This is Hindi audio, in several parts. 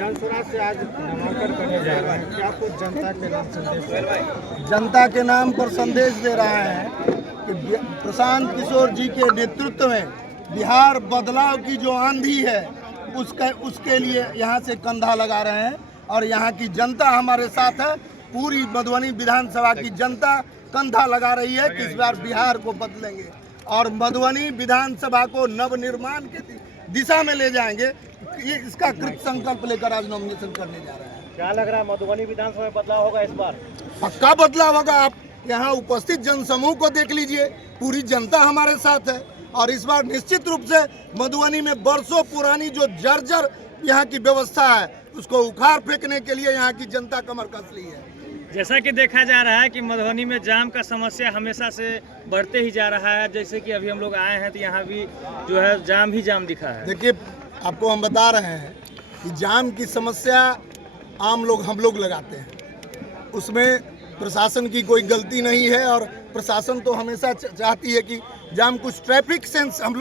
जनसुराज से आज नामांकन करने जा रहे हैं, क्या कुछ जनता के नाम संदेश दे रहे हैं? जनता के नाम पर संदेश दे रहा है कि प्रशांत किशोर जी के नेतृत्व में बिहार बदलाव की जो आंधी है उसके लिए यहाँ से कंधा लगा रहे हैं और यहाँ की जनता हमारे साथ है। पूरी मधुबनी विधानसभा की जनता कंधा लगा रही है कि इस बार बिहार को बदलेंगे और मधुबनी विधानसभा को नवनिर्माण के दिशा में ले जाएंगे। ये इसका कृत संकल्प लेकर आज नॉमिनेशन करने जा रहे हैं। क्या लग रहा है मधुबनी विधानसभा में बदलाव होगा इस बार? पक्का बदलाव होगा। आप यहाँ उपस्थित जनसमूह को देख लीजिए, पूरी जनता हमारे साथ है और इस बार निश्चित रूप से मधुबनी में बरसों पुरानी जो जर्जर यहाँ की व्यवस्था है उसको उखाड़ फेंकने के लिए यहाँ की जनता कमर कस ली है। जैसा कि देखा जा रहा है कि मधुबनी में जाम का समस्या हमेशा से बढ़ते ही जा रहा है, जैसे कि अभी हम लोग आए हैं तो यहाँ भी जो है जाम ही जाम दिखा है। देखिए, आपको हम बता रहे हैं कि जाम की समस्या हम लोग लगाते हैं, उसमें प्रशासन की कोई गलती नहीं है और प्रशासन तो हमेशा चाहती है कि जाम, कुछ ट्रैफिक सेंस हम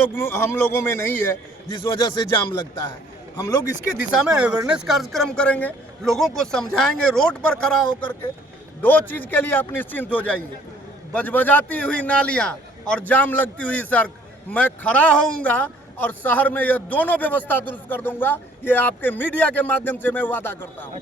लोगों में नहीं है जिस वजह से जाम लगता है। हम लोग इसके दिशा में अवेयरनेस कार्यक्रम करेंगे, लोगों को समझाएंगे रोड पर खड़ा होकर के। दो चीज़ के लिए आप निश्चिंत हो जाइए, बजबजाती हुई नालियाँ और जाम लगती हुई सड़क, मैं खड़ा होऊंगा और शहर में ये दोनों व्यवस्था दुरुस्त कर दूंगा। ये आपके मीडिया के माध्यम से मैं वादा करता हूँ।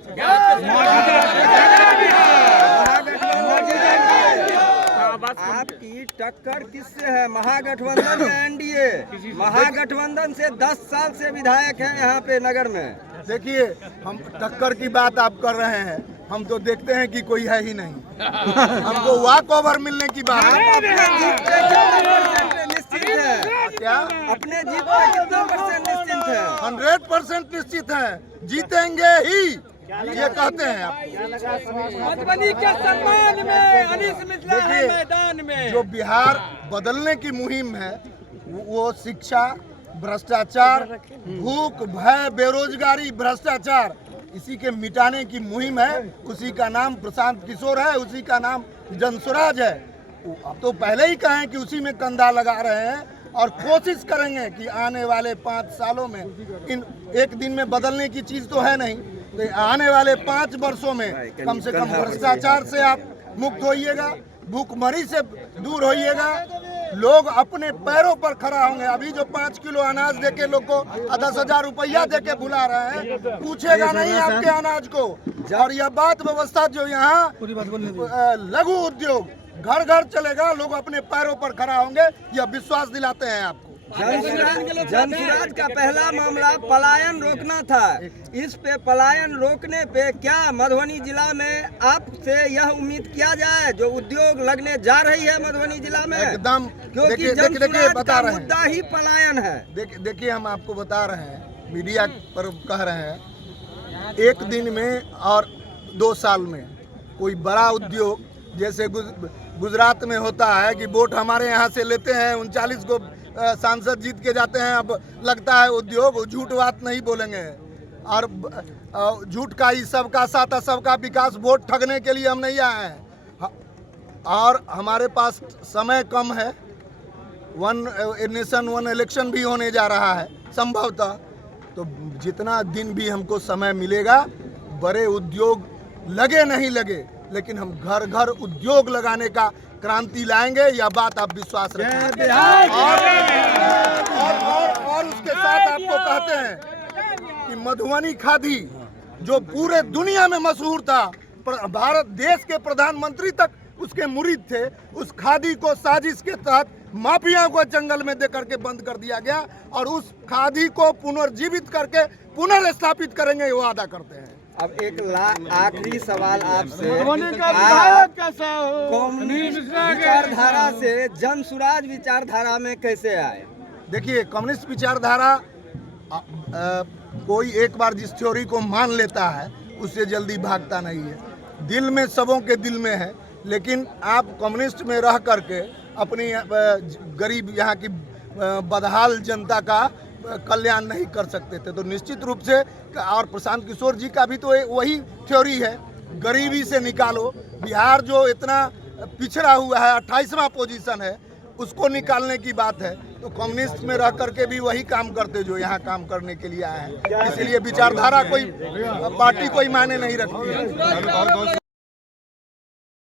आपकी टक्कर किससे है? महागठबंधन या एनडीए? महागठबंधन से 10 साल से विधायक हैं यहाँ पे नगर में। देखिए, हम टक्कर की बात आप कर रहे हैं, हम तो देखते हैं कि कोई है ही नहीं। हमको वॉक ओवर मिलने की बात निश्चित है क्या? अपने जीत पर कितना % निश्चिंत है? 100% निश्चित है, जीतेंगे ही, ये कहते हैं आप। मधुबनी के सम्मान में अनीस मिश्रा है मैदान में। जो बिहार बदलने की मुहिम है वो शिक्षा, भ्रष्टाचार, भूख, भय, बेरोजगारी, भ्रष्टाचार, इसी के मिटाने की मुहिम है। उसी का नाम प्रशांत किशोर है, उसी का नाम जनसुराज है। अब तो पहले ही कहें कि उसी में कंधा लगा रहे हैं और कोशिश करेंगे कि आने वाले 5 सालों में, इन एक दिन में बदलने की चीज़ तो है नहीं, तो आने वाले 5 वर्षों में कम से कम भ्रष्टाचार से आप मुक्त होइएगा, भूखमरी से दूर होइएगा, लोग अपने पैरों पर खड़ा होंगे। अभी जो 5 किलो अनाज देके लोग को 10,000 रुपया देके बुला रहे हैं, पूछेगा नहीं आपके अनाज को। और यह बात व्यवस्था जो यहाँ लघु उद्योग घर घर चलेगा, लोग अपने पैरों पर खड़ा होंगे, यह विश्वास दिलाते हैं आपको। जनसुराज का पहला मामला पलायन रोकना था। इस पे पलायन रोकने पे क्या मधुबनी जिला में आपसे यह उम्मीद किया जाए जो उद्योग लगने जा रही है मधुबनी जिला में? एकदम, क्योंकि जनसुराज का मुद्दा ही पलायन है। देखिए, हम आपको बता रहे हैं, मीडिया पर कह रहे हैं, एक दिन में और 2 साल में कोई बड़ा उद्योग, जैसे गुजरात में होता है कि वोट हमारे यहाँ से लेते हैं, 39 को सांसद जीत के जाते हैं, अब लगता है उद्योग, झूठ बात नहीं बोलेंगे और झूठ का ही सबका साथ, सबका विकास, वोट ठगने के लिए हम नहीं आए हैं। और हमारे पास समय कम है, 1 नेशन 1 इलेक्शन भी होने जा रहा है संभवतः, तो जितना दिन भी हमको समय मिलेगा, बड़े उद्योग लगे नहीं लगे, लेकिन हम घर घर उद्योग लगाने का क्रांति लाएंगे, यह बात आप विश्वास रखें। और उसके साथ आपको कहते हैं कि मधुबनी खादी जो पूरे दुनिया में मशहूर था, भारत देश के प्रधानमंत्री तक उसके मुरीद थे, उस खादी को साजिश के तहत माफिया को जंगल में दे करके बंद कर दिया गया और उस खादी को पुनर्जीवित करके पुनर्स्थापित करेंगे, वो वादा करते हैं। अब एक आखिरी सवाल आपसे, कम्युनिस्ट विचारधारा से जनसुराज विचारधारा में कैसे आए? देखिए, कम्युनिस्ट विचारधारा कोई एक बार जिस थ्योरी को मान लेता है उससे जल्दी भागता नहीं है। दिल में सबों के दिल में है, लेकिन आप कम्युनिस्ट में रह करके अपनी गरीब यहाँ की बदहाल जनता का कल्याण नहीं कर सकते थे। तो निश्चित रूप से, और प्रशांत किशोर जी का भी तो वही थ्योरी है, गरीबी से निकालो। बिहार जो इतना पिछड़ा हुआ है, 28वां पोजीशन है, उसको निकालने की बात है। तो तो कम्युनिस्ट में रह करके भी वही काम करते जो यहाँ काम करने के लिए आए हैं। इसलिए विचारधारा कोई पार्टी कोई मायने नहीं रखती है।